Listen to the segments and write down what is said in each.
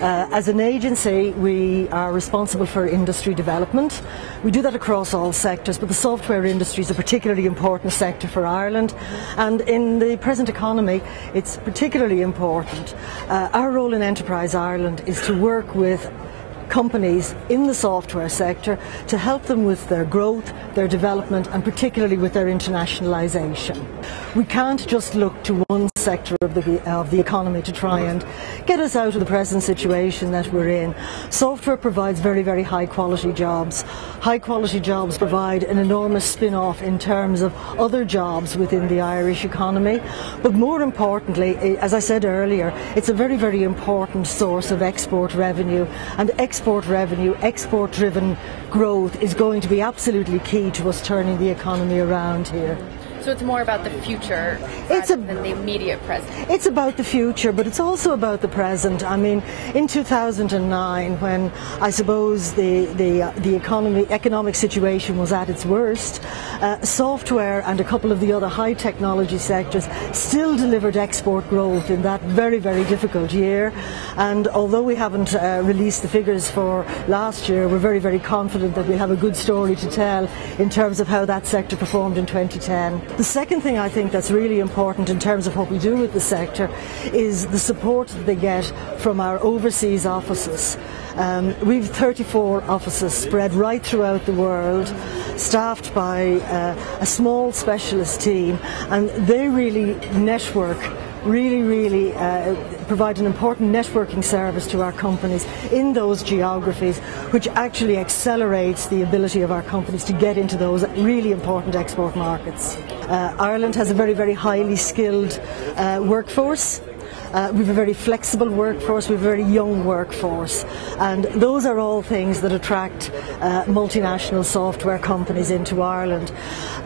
As an agency, we are responsible for industry development. We do that across all sectors, but the software industry is a particularly important sector for Ireland, and in the present economy it's particularly important. Our role in Enterprise Ireland is to work with companies in the software sector to help them with their growth, their development, and particularly with their internationalisation. We can't just look to one sector of the economy to try and get us out of the present situation that we're in. Software provides very, very high quality jobs. High quality jobs provide an enormous spin-off in terms of other jobs within the Irish economy, but more importantly, as I said earlier, it's a very, very important source of export revenue, and export-driven growth is going to be absolutely key to us turning the economy around here. So it's more about the future than the immediate present. It's about the future, but it's also about the present. I mean, in 2009, when I suppose the economic situation was at its worst, software and a couple of the other high technology sectors still delivered export growth in that very, very difficult year. And although we haven't released the figures for last year, we're very, very confident that we'll have a good story to tell in terms of how that sector performed in 2010. The second thing I think that's really important in terms of what we do with the sector is the support that they get from our overseas offices. We've 34 offices spread right throughout the world, staffed by a small specialist team, and they really network, really provide an important networking service to our companies in those geographies, which actually accelerates the ability of our companies to get into those really important export markets. Ireland has a very, very highly skilled workforce. We have a very flexible workforce, we have a very young workforce, and those are all things that attract multinational software companies into Ireland.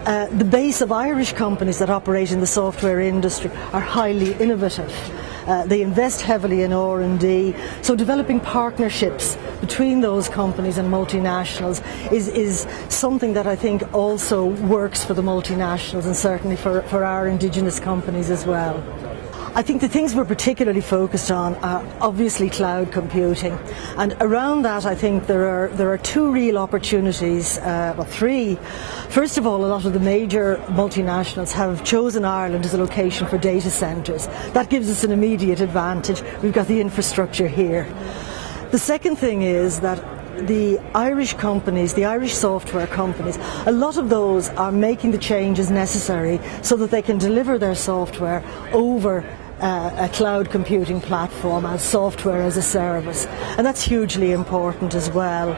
The base of Irish companies that operate in the software industry are highly innovative. They invest heavily in R&D, so developing partnerships between those companies and multinationals is something that I think also works for the multinationals and certainly for our indigenous companies as well. I think the things we're particularly focused on are obviously cloud computing, and around that I think there are two real opportunities, well, three. First of all, a lot of the major multinationals have chosen Ireland as a location for data centres. That gives us an immediate advantage. We've got the infrastructure here. The second thing is that the Irish companies, the Irish software companies, a lot of those are making the changes necessary so that they can deliver their software over a cloud computing platform as software as a service, and that's hugely important as well.